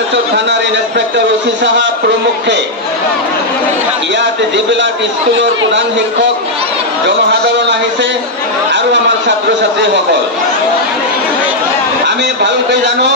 মানকেশ্বৰ থানাৰ inspector OC সাহেব প্ৰমুখে ইয়াত যিবিলাক স্কুলৰ প্ৰধান শিক্ষক জনসাধাৰণ আহিছে আৰু আমাৰ ছাত্ৰ ছাত্ৰীসকল আমি ভালকৈ জানো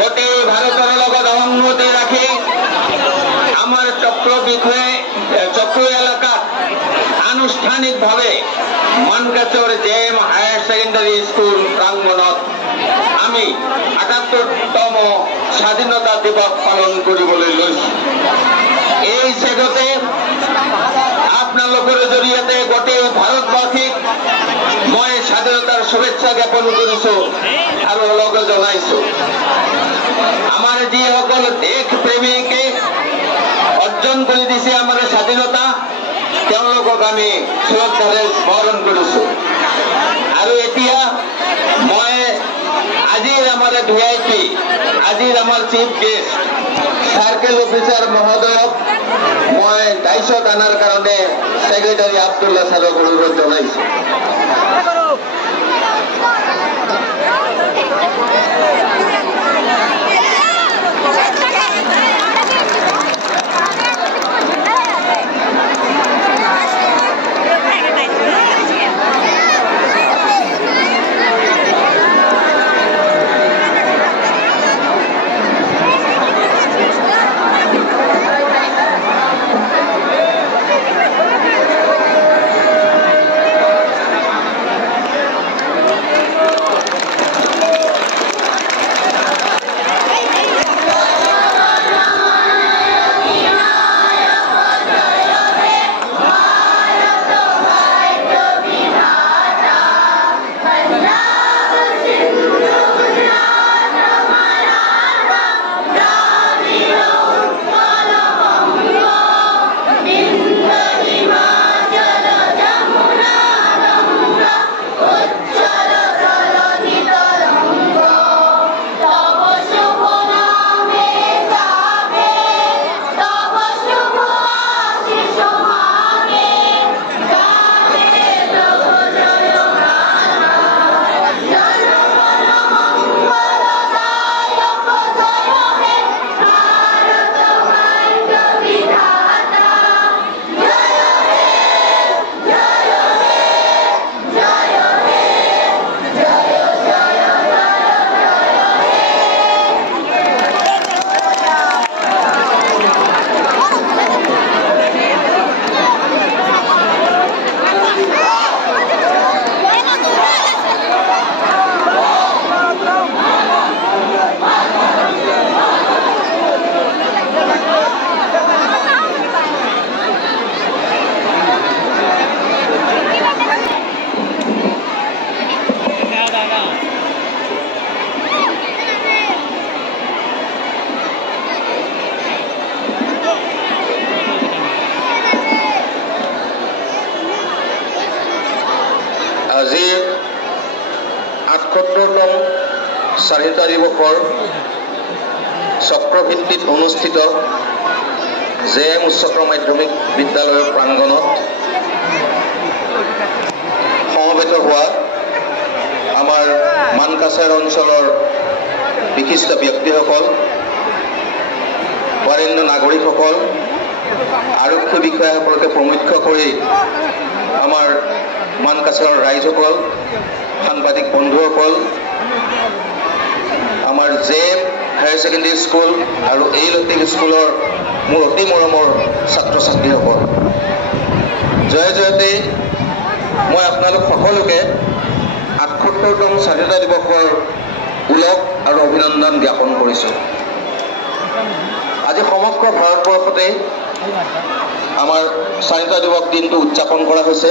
গোটেই ভাৰতৰ লগত সংহতি ৰাখি আমাৰ চক্ৰ এলেকাত আনুষ্ঠানিকভাৱে মানকেশ্বৰ জেএম হায়াৰ ছেকেণ্ডাৰী স্কুল প্ৰাংগণত আমি ৭৮তম স্বাধীনতা দিৱস পালন কৰিবলৈ লৈছোঁ। এই চেগতে আপোনালোকৰ জৰিয়তে গোটেই ভাৰতবাসীক মই স্বাধীনতাৰ শুভেচ্ছা জ্ঞাপন কৰিছোঁ আৰু লগত জনাইছোঁ আমাৰ যিসকল দেশ প্ৰেমীকে অৰ্জন কৰি দিছে আমাৰ স্বাধীনতা তেওঁলোকক আমি শ্ৰদ্ধাৰে স্মৰণ কৰিছোঁ। আৰু এতিয়া মই আজিৰ আমাৰ VIP আজিৰ আমাৰ চিফ গেষ্ট সাৰ্কেল অফিচাৰ মহোদয়ক মই দায়িত্ব দানৰ কাৰণে সেক্ৰেটাৰী আব্দুল্লাহ ছাৰক অনুৰোধ জনাইছোঁ। আজি ৭৮তম স্বাধীনতা দিৱসৰ চক্ৰভিত্তিত অনুষ্ঠিত জেএম উচ্চতৰ মাধ্যমিক বিদ্যালয়ৰ প্ৰাংগণত সমবেত হোৱা আমাৰ মানকাছাৰ অঞ্চলৰ বিশিষ্ট ব্যক্তিসকল, বৰেণ্য নাগৰিকসকল, আৰক্ষী বিষয়াসকলকে প্ৰমুখ্য কৰি আমাৰ মানকাছাৰৰ ৰাইজসকল, সাংবাদিক বন্ধুসকল, আমাৰ জেএম হায়াৰ ছেকেণ্ডাৰী স্কুল আৰু এই লতিক স্কুলৰ মোৰ অতি মৰমৰ ছাত্ৰ ছাত্ৰীসকল, জয় জয়তে মই আপোনালোক সকলোকে ৭৮তম স্বাধীনতা দিৱসৰ ওলগ আৰু অভিনন্দন জ্ঞাপন কৰিছোঁ। আজি সমগ্ৰ ভাৰতবৰ্ষতে আমাৰ স্বাধীনতা দিৱস দিনটো উদযাপন কৰা হৈছে।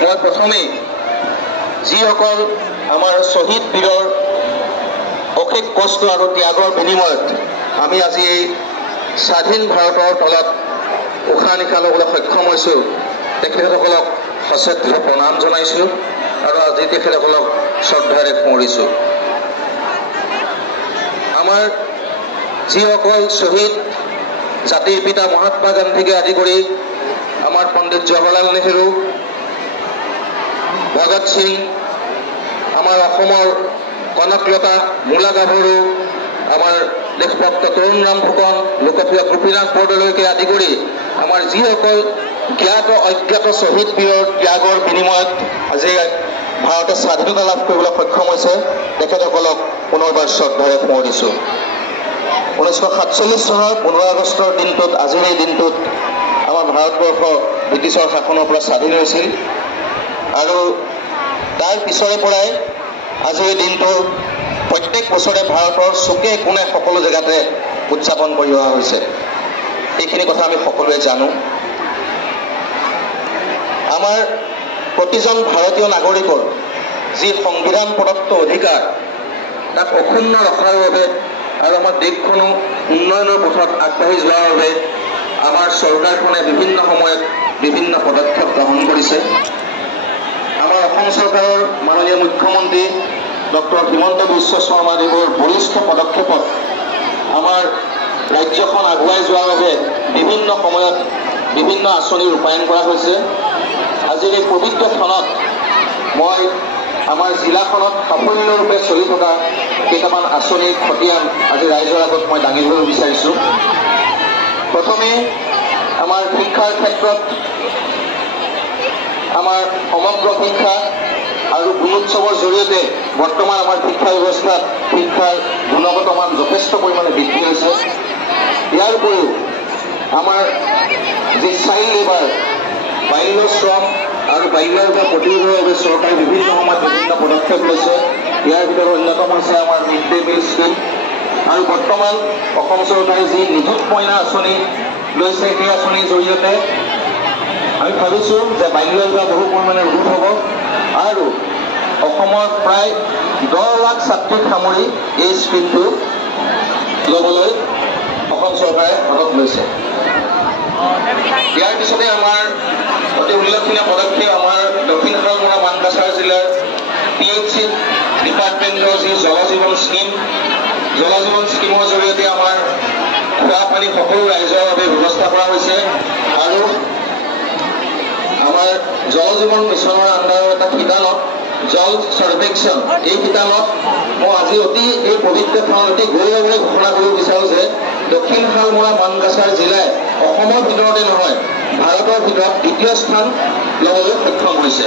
মই প্ৰথমেই যিসকল আমাৰ শ্বহীদ বীৰৰ অশেষ কষ্ট আৰু ত্যাগৰ বিনিময়ত আমি আজি এই স্বাধীন ভাৰতৰ তলত উশাহ নিশাহ ল'বলৈ সক্ষম হৈছোঁ, তেখেতসকলক সশ্ৰদ্ধ প্ৰণাম জনাইছোঁ আৰু আজি তেখেতসকলক শ্ৰদ্ধাৰে সোঁৱৰিছোঁ। আমাৰ যিসকল শ্বহীদ জাতিৰ পিতা মহাত্মা গান্ধীকে আদি কৰি আমাৰ পণ্ডিত জৱাহৰলাল নেহৰু, ভগত সিং, আমাৰ অসমৰ কনকলতা, মূলা গাভৰু, আমাৰ দেশভক্ত তৰুণৰাম ফুকন, লোকপ্ৰিয় গোপীনাথ বৰদলৈকে আদি কৰি আমাৰ যিসকল জ্ঞাত অজ্ঞাত শ্বহীদ বীৰৰ ত্যাগৰ বিনিময়ত আজি ভাৰতে স্বাধীনতা লাভ কৰিবলৈ সক্ষম হৈছে, তেখেতসকলক পুনৰবাৰ শ্ৰদ্ধাৰে সোঁৱৰিছোঁ। 1947 চনৰ 15 আগষ্টৰ দিনটোত, আজিৰ এই দিনটোত আমাৰ ভাৰতবৰ্ষ ব্ৰিটিছৰ শাসনৰ পৰা স্বাধীন হৈছিল আৰু তাৰ পিছৰে পৰাই আজিৰ এই দিনটো প্ৰত্যেক বছৰে ভাৰতৰ চুকে কোণে সকলো জেগাতে উদযাপন কৰি অহা হৈছে। এইখিনি কথা আমি সকলোৱে জানো। আমাৰ প্ৰতিজন ভাৰতীয় নাগৰিকৰ যি সংবিধান প্ৰদত্ত অধিকাৰ, তাক অক্ষুণ্ণ ৰখাৰ বাবে আৰু আমাৰ দেশখনো উন্নয়নৰ পথত আগবাঢ়ি যোৱাৰ বাবে আমাৰ চৰকাৰখনে বিভিন্ন সময়ত বিভিন্ন পদক্ষেপ গ্ৰহণ কৰিছে। আমাৰ অসম চৰকাৰৰ মাননীয় মুখ্যমন্ত্ৰী ডক্টৰ হিমন্ত বিশ্ব শৰ্মাদেৱৰ বলিষ্ঠ পদক্ষেপত আমাৰ ৰাজ্যখন আগুৱাই যোৱাৰ বাবে বিভিন্ন সময়ত বিভিন্ন আঁচনি ৰূপায়ণ কৰা হৈছে। আজিৰ এই পবিত্ৰ ক্ষণত মই আমাৰ জিলাখনত সাফল্যৰূপে চলি থকা কেইটামান আঁচনিৰ খতিয়ান আজি ৰাইজৰ আগত মই দাঙি ধৰিব বিচাৰিছোঁ। প্ৰথমে আমাৰ শিক্ষাৰ ক্ষেত্ৰত আমাৰ সমগ্ৰ শিক্ষা আৰু গুণোৎসৱৰ জৰিয়তে বৰ্তমান আমাৰ শিক্ষা ব্যৱস্থাত শিক্ষাৰ গুণগত মান যথেষ্ট পৰিমাণে বৃদ্ধি হৈছে। ইয়াৰ উপৰিও আমাৰ যি চাইল্ড লেবাৰ, বাল্য শ্ৰম আৰু বাল্য বিবাহ প্ৰতিৰোধৰ বাবে চৰকাৰে বিভিন্ন সময়ত বিভিন্ন পদক্ষেপ লৈছে। ইয়াৰ ভিতৰত অন্যতম হৈছে আমাৰ মিড ডে মিল স্কিম আৰু বৰ্তমান অসম চৰকাৰে যি নিযুত মইনা আঁচনি লৈছে, সেই আঁচনিৰ জৰিয়তে আমি ভাবিছোঁ যে বাল্য বিবাহ বহু পৰিমাণে ৰোধ হ'ব আৰু অসমৰ প্ৰায় 10 লাখ ছাত্ৰীক সামৰি এই স্কিমটো ল'বলৈ অসম চৰকাৰে হাতত লৈছে। ইয়াৰ পিছতে আমাৰ অতি উল্লেখনীয় পদক্ষেপ আমাৰ দক্ষিণ শালমৰা মানকাছাৰ জিলাৰ PHC ডিপাৰ্টমেণ্টৰ যি জল জীৱন স্কিমৰ জৰিয়তে আমাৰ খোৱা পানী সকলো ৰাইজৰ বাবে ব্যৱস্থা কৰা হৈছে আৰু আমাৰ জল জীৱন মিছনৰ আণ্ডাৰৰ এটা শিতানত জল সাৰ্ভেক্ষণ, এই শিতানত মই আজি এই পবিত্ৰ ক্ষণত অতি গৌৰৱেৰে ঘোষণা কৰিব বিচাৰোঁ যে দক্ষিণ শালমৰা মানকাছাৰ জিলাই অসমৰ ভিতৰতে নহয়, ভাৰতৰ ভিতৰত দ্বিতীয় স্থান ল'বলৈ সক্ষম হৈছে।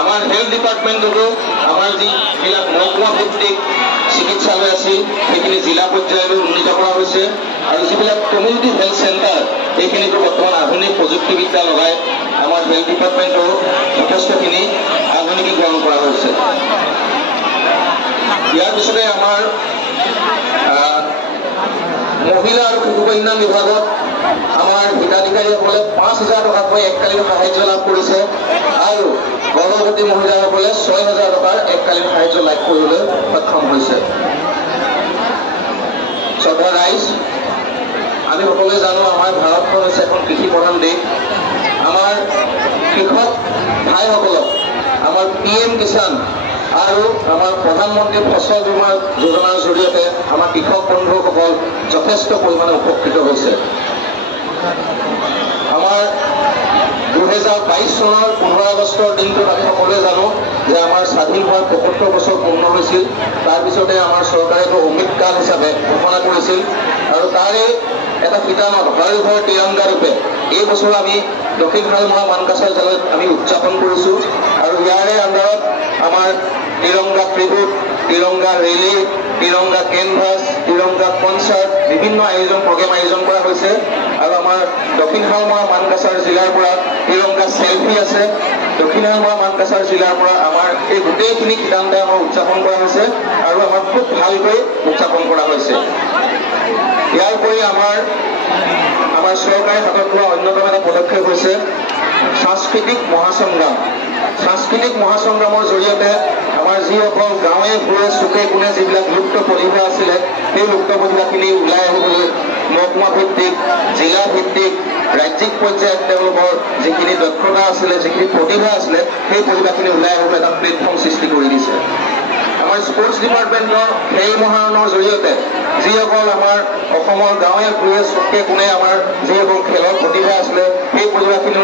আমাৰ হেল্থ ডিপাৰ্টমেণ্টতো আমাৰ যিবিলাক মহকুমা ভিত্তিক চিকিৎসালয় আছিল সেইখিনি জিলা পৰ্যায়লৈ উন্নীত কৰা হৈছে আৰু যিবিলাক কমিউনিটি হেল্থ চেণ্টাৰ এইখিনিতো বৰ্তমান আধুনিক প্ৰযুক্তিবিদ্যা লগাই আমাৰ হেল্থ ডিপাৰ্টমেণ্টৰো যথেষ্টখিনি আধুনিকীকৰণ কৰা হৈছে। ইয়াৰ পিছতে আমাৰ মহিলা আৰু শিশু কল্যাণ বিভাগত আমাৰ হিতাধিকাৰীসকলে 5,000 টকাকৈ এককালীন সাহায্য লাভ কৰিছে আৰু গৰ্ভৱতী মহিলাসকলে 6,000 টকাৰ এককালীন সাহায্য লাভ কৰিবলৈ সক্ষম হৈছে। শ্ৰদ্ধা ৰাইজ, আমি সকলোৱে জানো আমাৰ ভাৰতখন হৈছে এখন কৃষি প্ৰধান দেশ। আমাৰ কৃষক ভাইসকলক আমাৰ PM কিষাণ আৰু আমাৰ প্ৰধানমন্ত্ৰী ফচল বীমা যোজনাৰ জৰিয়তে আমাৰ কৃষক বন্ধুসকল যথেষ্ট পৰিমাণে উপকৃত হৈছে। আমাৰ 2022 চনৰ 15 আগষ্টৰ দিনটোত আমি সকলোৱে জানো যে আমাৰ স্বাধীন হোৱাৰ 75 বছৰ পূৰ্ণ হৈছিল। তাৰপিছতে আমাৰ চৰকাৰে অমৃত কাল হিচাপে ঘোষণা কৰিছিল আৰু তাৰে এটা শিতানত হৰ ঘৰ তিৰংগা ৰূপে এই বছৰ আমি দক্ষিণ শালমৰা মানকাছাৰ জিলাত আমি উদযাপন কৰিছোঁ আৰু ইয়াৰে আণ্ডাৰত আমাৰ তিৰংগা ত্ৰিভুজ, Tiranga rally, Tiranga canvas, Tiranga concert বিভিন্ন প্ৰগ্ৰেম আয়োজন কৰা হৈছে আৰু আমাৰ দক্ষিণ শালমৰা মানকাছাৰ জিলাৰ পৰা তিৰংগা চেলফি আছে। দক্ষিণ শালমৰা মানকাছাৰ জিলাৰ পৰা আমাৰ এই গোটেইখিনি শিতানতে আমাৰ উদযাপন কৰা হৈছে আৰু আমাৰ খুব ভালকৈ উদযাপন কৰা হৈছে। ইয়াৰ উপৰি আমাৰ চৰকাৰে হাতত লোৱা অন্যতম এটা পদক্ষেপ হৈছে সাংস্কৃতিক মহাসংগ্ৰাম। সাংস্কৃতিক মহাসংগ্ৰামৰ জৰিয়তে আমাৰ যিসকল গাঁৱে ভূঞে চুকে কোণে যিবিলাক লুপ্ত প্ৰতিভা আছিলে সেই লুপ্ত প্ৰতিভাখিনি ওলাই আহিবলৈ মহকুমা ভিত্তিক, জিলা ভিত্তিক, ৰাজ্যিক পৰ্যায়ত তেওঁলোকৰ যিখিনি দক্ষতা আছিলে, যিখিনি প্ৰতিভা আছিলে সেই প্ৰতিভাখিনি ওলাই আহিবলৈ এটা প্লেটফৰ্ম সৃষ্টি কৰি দিছে। আমাৰ স্পৰ্টছ ডিপাৰ্টমেণ্টৰ খেল মহাৰণৰ জৰিয়তে যিসকল আমাৰ অসমৰ গাঁৱে ভূঞে চুকে কোণে আমাৰ যিসকল খেলৰ প্ৰতিভা আছিলে সেই প্ৰতিভাখিনি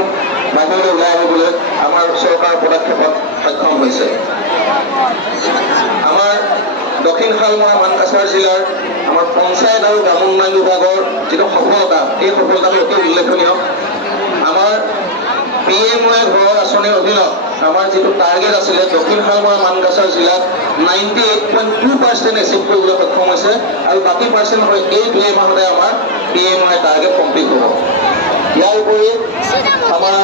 বাহিৰলৈ ওলাই আহিবলৈ আমাৰ চৰকাৰৰ পদক্ষেপত সক্ষম হৈছে। আমাৰ দক্ষিণ শালমৰা মানকাছাৰ জিলাৰ আমাৰ পঞ্চায়ত আৰু গ্ৰাম উন্নয়ন বিভাগৰ যিটো সফলতা, এই সফলতাটো অতি উল্লেখনীয়। আমাৰ PMY ঘৰ আঁচনিৰ অধীনত আমাৰ যিটো টাৰ্গেট আছিলে দক্ষিণ শালমৰা মানকাছাৰ জিলাত 98.2% এচিভ কৰিবলৈ সক্ষম হৈছে আৰু 30% হয় এই 2 মাহতে আমাৰ PMY টাৰ্গেট কমপ্লিট হ'ব। ইয়াৰ উপৰি আমাৰ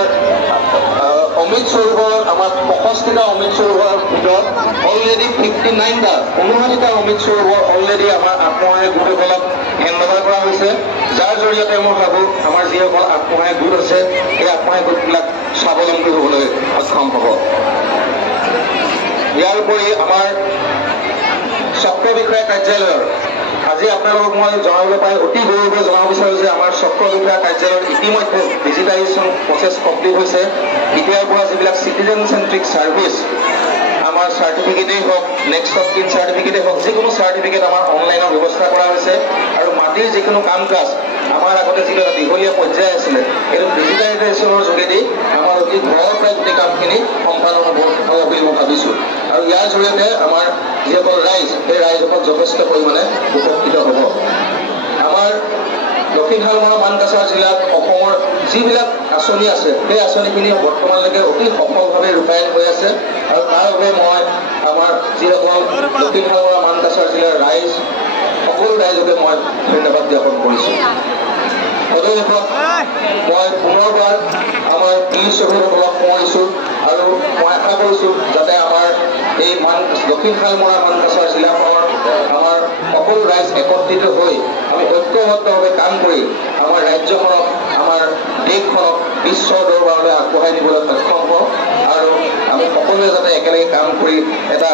অমৃত সৰোবৰ আমাৰ 65টা অমৃত সৰোবৰৰ ভিতৰত অলৰেডি 59টা 59টা অমৃত সৰোবৰ অলৰেডি আমাৰ আত্মসহায়ক গোটসকলক হেণ্ডঅভাৰ কৰা হৈছে, যাৰ জৰিয়তে মই ভাবোঁ আমাৰ যিসকল আত্মসহায়ক গোট আছে সেই আত্মসহায়ক গোটবিলাক স্বাৱলম্বী হ'বলৈ সক্ষম হ'ব। ইয়াৰ উপৰি আমাৰ চক্ৰ বিষয়া কাৰ্যালয়ৰ আজি আপোনালোকক মই জনাবলৈ পাই অতি গৌৰৱেৰে জনাব বিচাৰোঁ যে আমাৰ চক্ৰ বিষয়া কাৰ্যালয়ৰ ইতিমধ্যে ডিজিটাইজেশ্যন প্ৰচেছ কমপ্লিট হৈছে। এতিয়াৰ পৰা যিবিলাক চিটিজেন চেণ্ট্ৰিক ছাৰ্ভিচ আমাৰ চাৰ্টিফিকেটেই হওক, নেক্সট অফ কিন চাৰ্টিফিকেটেই হওক, যিকোনো চাৰ্টিফিকেট আমাৰ অনলাইনৰ ব্যৱস্থা কৰা হৈছে আৰু মাটিৰ যিকোনো কাম কাজ আমাৰ আগতে যিটো এটা দীঘলীয়া পৰ্যায় আছিলে এইটো ডিজিটাইজেশ্যনৰ যোগেদি আমাৰ অতি ঘৰৰ পৰাই গোটেই কামখিনি সম্পাদন হ'ব বুলি মই ভাবিছোঁ আৰু ইয়াৰ জৰিয়তে আমাৰ যিসকল ৰাইজ সেই ৰাইজসকল যথেষ্ট পৰিমাণে উপকৃত হ'ব। আমাৰ দক্ষিণ শালমৰা মানকাছাৰ জিলাত অসমৰ যিবিলাক আঁচনি আছে সেই আঁচনিখিনি বৰ্তমানলৈকে অতি সফলভাৱে ৰূপায়ণ হৈ আছে আৰু তাৰ বাবে মই আমাৰ যিসকল দক্ষিণ শালমৰা মানকাছাৰ জিলাৰ ৰাইজ সকলো ৰাইজকে মই ধন্যবাদ জ্ঞাপন কৰিছোঁ। সদৌ মই পুনৰবাৰ আমাৰ বীৰ শ্বহীদসকলক সোঁৱৰিছোঁ আৰু মই আশা কৰিছোঁ যাতে আমাৰ এই দক্ষিণ শালমৰা মানকাছাৰ জিলাখনৰ আমাৰ সকলো ৰাইজ একত্ৰিত হৈ আমি ঐক্যবদ্ধভাৱে কাম কৰি আমাৰ ৰাজ্যখনক আমাৰ দেশখনক বিশ্বৰ দৰবাৰলৈ আগবঢ়াই নিবলৈ সক্ষম হওঁ আৰু আমি সকলোৱে যাতে একেলগে কাম কৰি এটা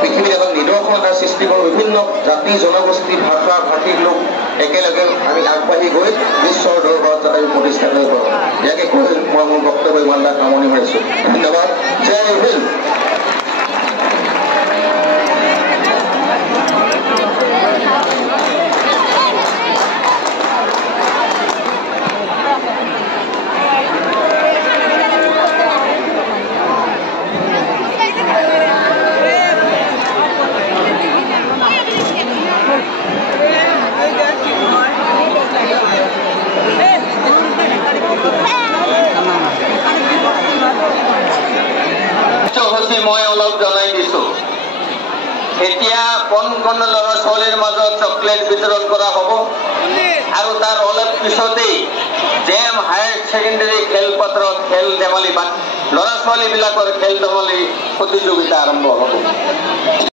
পৃথিৱীত এটা নিদৰ্শন এটা সৃষ্টি কৰোঁ। বিভিন্ন জাতি জনগোষ্ঠী ভাষা ভাষিক লোক একেলগে আমি আগবাঢ়ি গৈ বিশ্বৰ দৰবাৰত যাতে আমি প্ৰতিষ্ঠা কৰিব পাৰোঁ। ইয়াকে কৈ মই মোৰ বক্তব্য ইমানটা সামৰণি মাৰিছোঁ। ধন্যবাদ। জয় হিন্দ। মই অলপ জনাই দিছোঁ। এতিয়া কণ কণ ল'ৰা ছোৱালীৰ মাজত চকলেট বিতৰণ কৰা হ'ব আৰু তাৰ অলপ পিছতেই জেম হায়াৰ ছেকেণ্ডেৰী খেলপথাৰত খেল ধেমালি ল'ৰা ছোৱালীবিলাকৰ খেল ধেমালি প্ৰতিযোগিতা আৰম্ভ হ'ব।